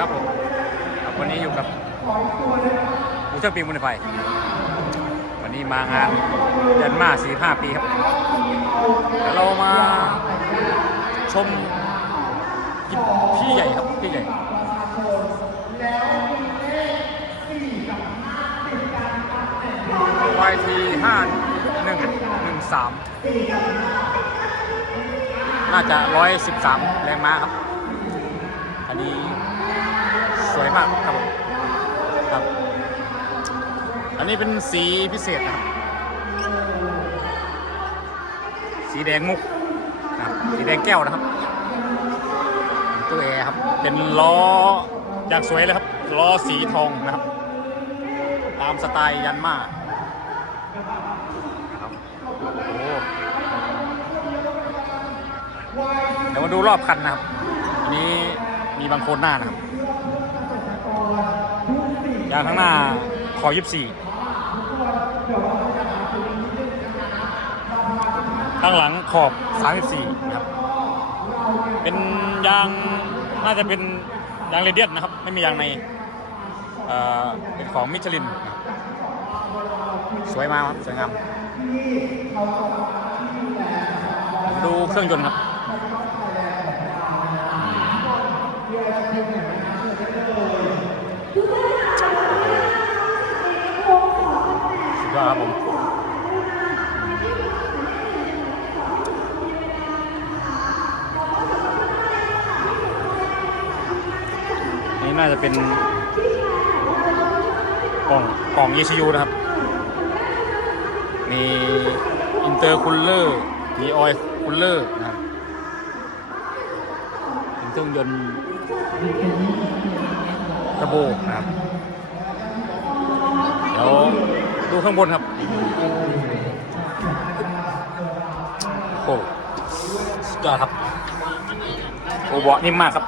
ครับผมครับวันนี้อยู่กับผู้เชี่ยวปีมุนไฟวันนี้มางานเดนมาสี่ห้าปีครับเดี๋ยวเรามาชมกินพี่ใหญ่ครับพี่ใหญ่วายทีห้าหนึ่งหนึ่งสามน่าจะร้อยสิบสามแรงม้าครับ อันนี้ วยมากครับผมครับ อันนี้เป็นสีพิเศษนะครับ สีแดงมุกนะครับสีแดงแก้วนะครับตัวแอร์ครับ เป็นล้ออย่างสวยเลยครับล้อสีทองนะครับ ตามสไตล์ยันมาครับโอ้เดี๋ยวมาดูรอบคันนะครับ อันนี้มีบางโคนหน้านะครับ ยางข้างหน้าขอยิบสี่ข้างหลังขอบ34นะครับ เป็นยางน่าจะเป็นยางเรเดียนนะครับ ไม่มียางในเป็นของมิชลิน สวยมากครับ สวยงาม ดูเครื่องยนต์ครับ สุดยอดครับผมนี่น่าจะเป็นกล่องกล่อง ECU นะครับ มีอินเตอร์คูลเลอร์มีออยล์คูลเลอร์นะครับเป็นเครื่องยนต์ระโบนะครับเดี๋ยว ดูข้างบนครับ โอ้สุดยอดครับ โอ้เบาะนิ่มมากครับ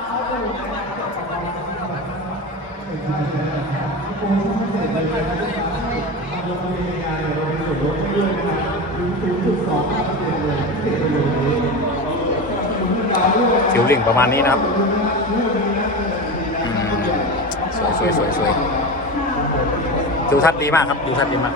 ผิวหลิ่งประมาณนี้นะครับ สวยสวยสวยสวย ทิวทัศน์ดีมากครับทิวทัศน์ดีมาก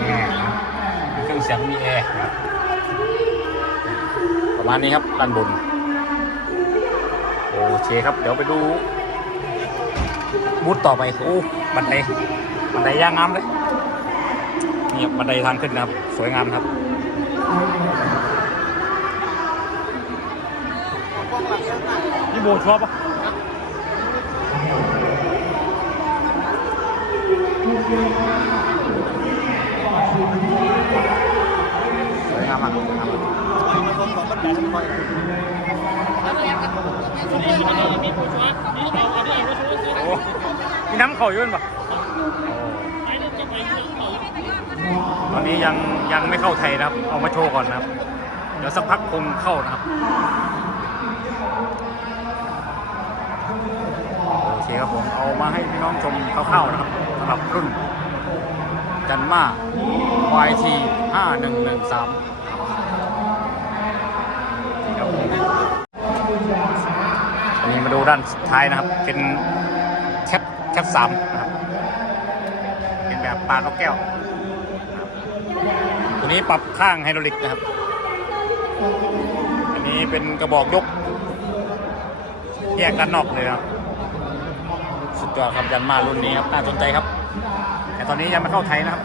แอร์นะครับมีเครื่องเสียงมีแอร์ประมาณนี้ครับด้านบน โอเคครับ เดี๋ยวไปดู บูธต่อไปโอ้บันไดบันไดย่างงามเลยนี่ครับบันไดทางขึ้นนะครับ สวยงามครับนี่โบชอบปะสวยงามมากสวยงามมากโอ้มี น้ำเข่าอยู่มั้ยปะตอนนี้ยังยังไม่เข้าไทยนะครับ เอามาโชว์ก่อนนะครับ เดี๋ยวสักพักคงเข้านะครับ โอเคครับผม เอามาให้พี่น้องชมคร่าวๆนะครับสำหรับรุ่น จันมา YT 5113นี่ครับผมอันนี้มาดูด้านท้ายนะครับ เป็น แคปสามนะครับเป็นแบบปลาเขาแก้วตัวนี้ปรับข้างไฮดรอลิกนะครับ อันนี้เป็นกระบอกยก แยกด้านนอกเลยครับ สุดยอดครับยันมารุ่นนี้ครับ น่าสนใจครับ แต่ตอนนี้ยังไม่เข้าไทยนะครับ